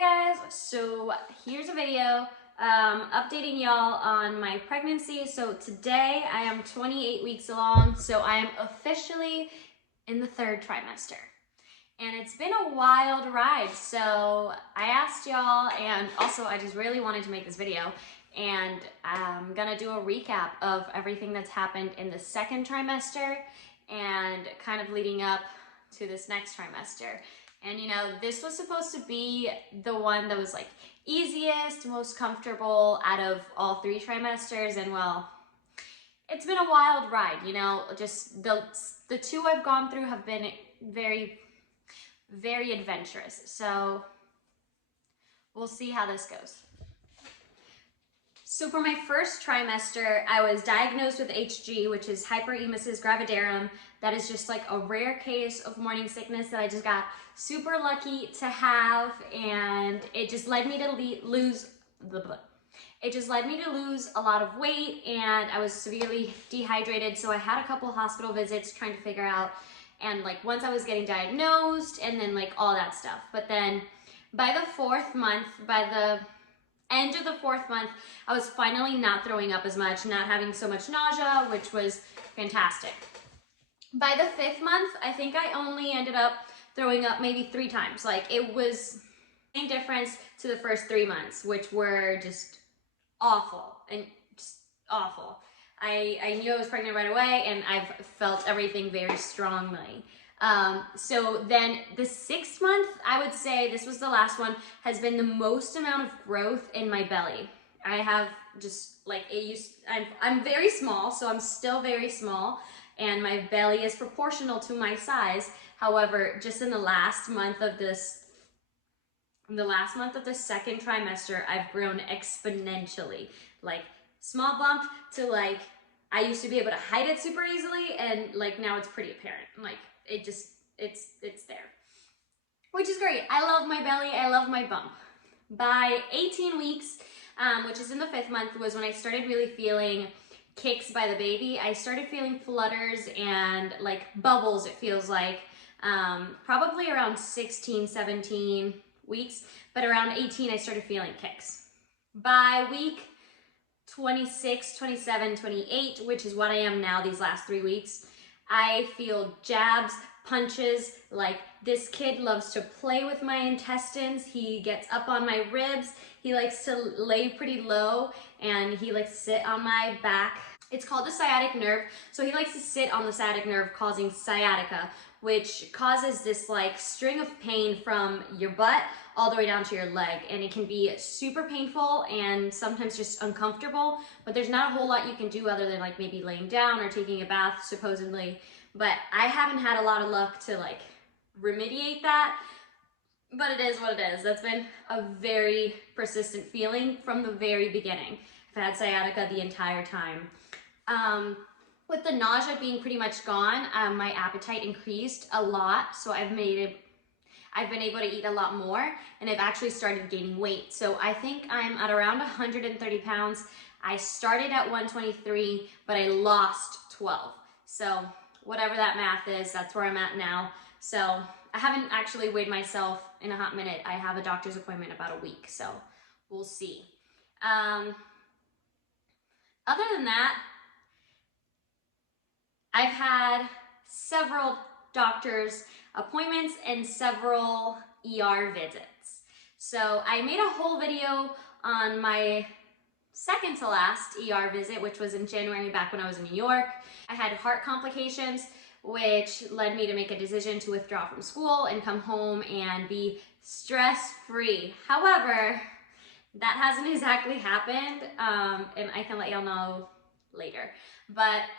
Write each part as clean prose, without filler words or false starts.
Hi guys, so here's a video updating y'all on my pregnancy. So today I am 28 weeks along, so I am officially in the third trimester. And it's been a wild ride. So I asked y'all, and also I just really wanted to make this video, and I'm gonna do a recap of everything that's happened in the second trimester and kind of leading up to this next trimester. And you know, this was supposed to be the one that was like easiest, most comfortable out of all three trimesters, and well, it's been a wild ride, you know. Just the two I've gone through have been very adventurous. So we'll see how this goes. So for my first trimester, I was diagnosed with HG, which is hyperemesis gravidarum. That is just like a rare case of morning sickness that I just got super lucky to have, and it just led me to lose a lot of weight, and I was severely dehydrated. So I had a couple hospital visits trying to figure out, and like once I was getting diagnosed, and then like all that stuff. But then by the fourth month, by the end of the fourth month, I was finally not throwing up as much, not having so much nausea, which was fantastic. By the fifth month, I think I only ended up throwing up maybe 3 times. Like, it was a difference to the first 3 months, which were just awful and just awful. I knew I was pregnant right away, and I've felt everything very strongly. So then the 6th month, I would say this was the last one, has been the most amount of growth in my belly. I have just like I'm very small, so I'm still very small, and my belly is proportional to my size. However, just in the last month of the second trimester, I've grown exponentially. Like, small bump to like, I used to be able to hide it super easily, and like now it's pretty apparent. Like, it's there, which is great. I love my belly, I love my bump. By 18 weeks, which is in the 5th month, was when I started really feeling kicks by the baby. I started feeling flutters and like bubbles, it feels like, probably around 16, 17 weeks, but around 18, I started feeling kicks. By week 26, 27, 28, which is what I am now these last 3 weeks, I feel jabs, punches. Like, this kid loves to play with my intestines. He gets up on my ribs. He likes to lay pretty low, and he likes to sit on my back. It's called the sciatic nerve. So he likes to sit on the sciatic nerve, causing sciatica, which causes this like string of pain from your butt all the way down to your leg. And it can be super painful and sometimes just uncomfortable, but there's not a whole lot you can do other than like maybe laying down or taking a bath, supposedly. But I haven't had a lot of luck to like remediate that, but it is what it is. That's been a very persistent feeling from the very beginning. I've had sciatica the entire time. With the nausea being pretty much gone, my appetite increased a lot, so I've been able to eat a lot more, and I've actually started gaining weight. So I think I'm at around 130 pounds. I started at 123, but I lost 12. So whatever that math is, that's where I'm at now. So I haven't actually weighed myself in a hot minute. I have a doctor's appointment in about a week, so we'll see. Other than that, I've had several doctor's appointments and several ER visits. So I made a whole video on my second to last ER visit, which was in January, back when I was in New York. I had heart complications, which led me to make a decision to withdraw from school and come home and be stress-free. However, that hasn't exactly happened, and I can let y'all know later. But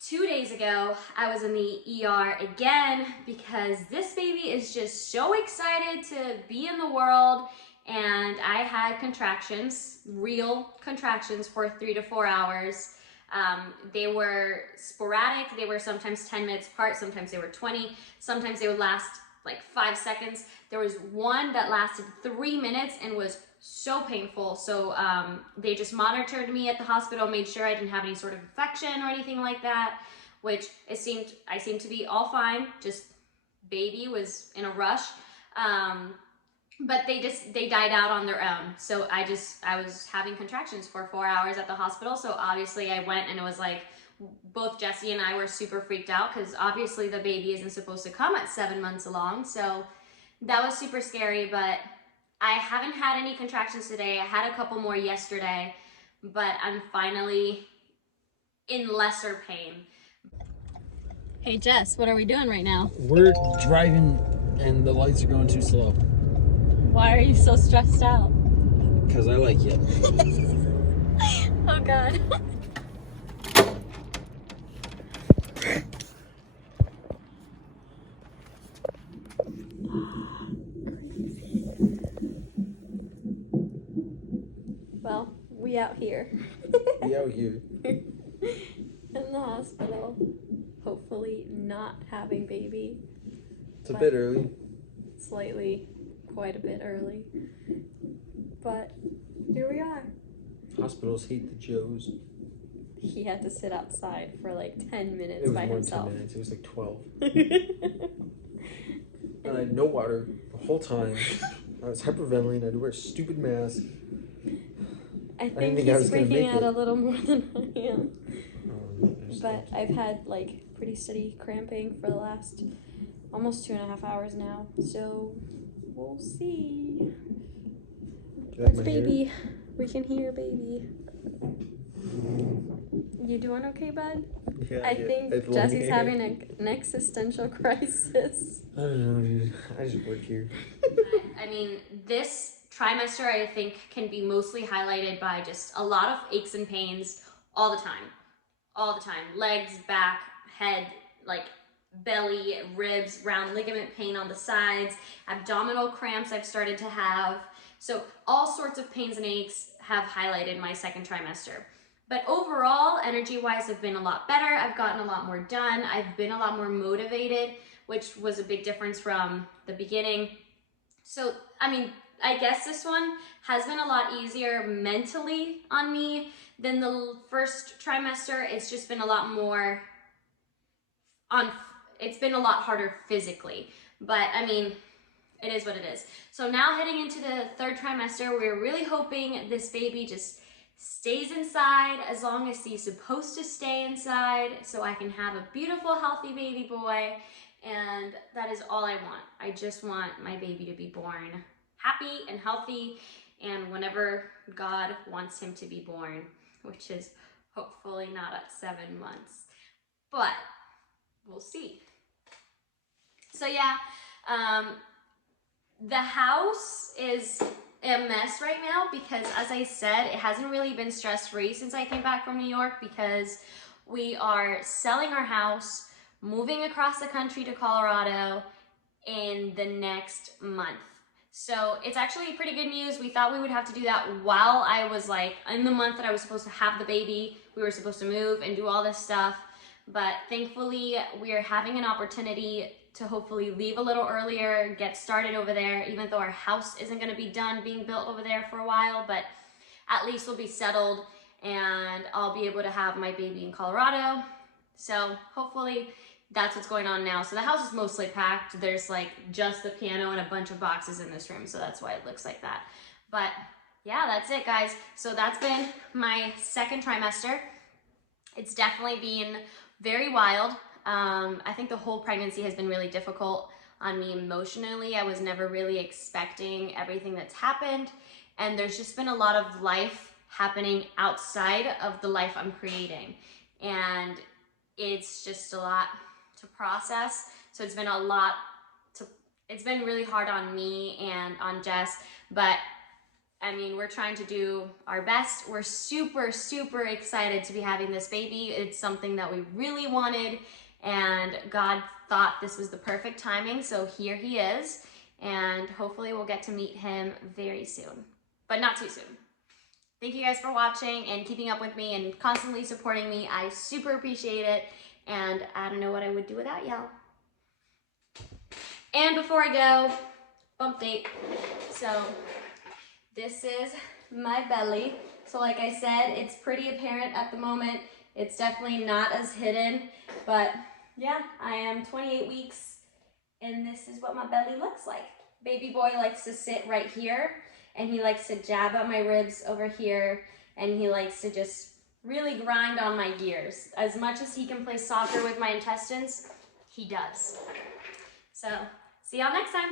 2 days ago, I was in the ER again because this baby is just so excited to be in the world, and I had contractions, real contractions, for 3 to 4 hours. They were sporadic. They were sometimes 10 minutes apart, sometimes they were 20, sometimes they would last like 5 seconds. There was one that lasted 3 minutes and was so painful. So they just monitored me at the hospital, made sure I didn't have any sort of infection or anything like that, which I seemed to be all fine. Just baby was in a rush. but they died out on their own. So I was having contractions for 4 hours at the hospital. So obviously I went, and it was like, both Jesse and I were super freaked out because obviously the baby isn't supposed to come at 7 months along. So that was super scary, but I haven't had any contractions today. I had a couple more yesterday, but I'm finally in lesser pain. Hey Jess, what are we doing right now? We're driving and the lights are going too slow. Why are you so stressed out? Because I like you. Oh God. Well, we out here. We out here. In the hospital. Hopefully not having baby. It's a bit early. Slightly, quite a bit early. But here we are. Hospitals hate the Joes. He had to sit outside for like 10 minutes It was by more himself. than 10 minutes. It was like 12. And I had no water the whole time. I was hyperventilating. I had to wear a stupid mask. I didn't think think I he's was gonna freaking make out it. a little more than I am. There's But I've had like pretty steady cramping for the last almost 2.5 hours now. So we'll see. Do you like That's my baby. We can hear baby. You doing okay, bud? hair? Yeah, I think long Jesse's hair. having an existential crisis. I don't know, dude. I just work here. I mean, this trimester I think can be mostly highlighted by just a lot of aches and pains all the time. All the time. Legs, back, head, like belly, ribs, round ligament pain on the sides, abdominal cramps I've started to have. So all sorts of pains and aches have highlighted my second trimester. But overall, energy-wise, I've been a lot better. I've gotten a lot more done. I've been a lot more motivated, which was a big difference from the beginning. So, I mean, I guess this one has been a lot easier mentally on me than the first trimester. It's just been a lot more it's been a lot harder physically. But, I mean, it is what it is. So now heading into the third trimester, we're really hoping this baby just stays inside as long as he's supposed to stay inside so I can have a beautiful, healthy baby boy. And that is all I want. I just want my baby to be born happy and healthy, and whenever God wants him to be born, which is hopefully not at 7 months. But we'll see. So yeah, the house is a mess right now because, as I said, it hasn't really been stress-free since I came back from New York because we are selling our house, moving across the country to Colorado in the next month. So it's actually pretty good news. We thought we would have to do that while I was like in the month that I was supposed to have the baby. We were supposed to move and do all this stuff. But thankfully, we are having an opportunity to hopefully leave a little earlier, get started over there, even though our house isn't going to be done being built over there for a while. But at least we'll be settled and I'll be able to have my baby in Colorado. So hopefully that's what's going on now. So the house is mostly packed. There's like just the piano and a bunch of boxes in this room. So that's why it looks like that. But yeah, that's it, guys. So that's been my second trimester. It's definitely been very wild. I think the whole pregnancy has been really difficult on me emotionally. I was never really expecting everything that's happened. And there's just been a lot of life happening outside of the life I'm creating. And it's just a lot to process. So it's been it's been really hard on me and on Jess, but I mean, we're trying to do our best. We're super, super excited to be having this baby. It's something that we really wanted, and God thought this was the perfect timing. So here he is, and hopefully we'll get to meet him very soon, but not too soon. Thank you guys for watching and keeping up with me and constantly supporting me. I super appreciate it. And I don't know what I would do without y'all. And before I go, bump date. So this is my belly. So like I said, it's pretty apparent at the moment. It's definitely not as hidden, but yeah, I am 28 weeks and this is what my belly looks like. baby boy likes to sit right here, and he likes to jab at my ribs over here, and he likes to just really grind on my gears. As much as he can play soccer with my intestines, he does. So, see y'all next time.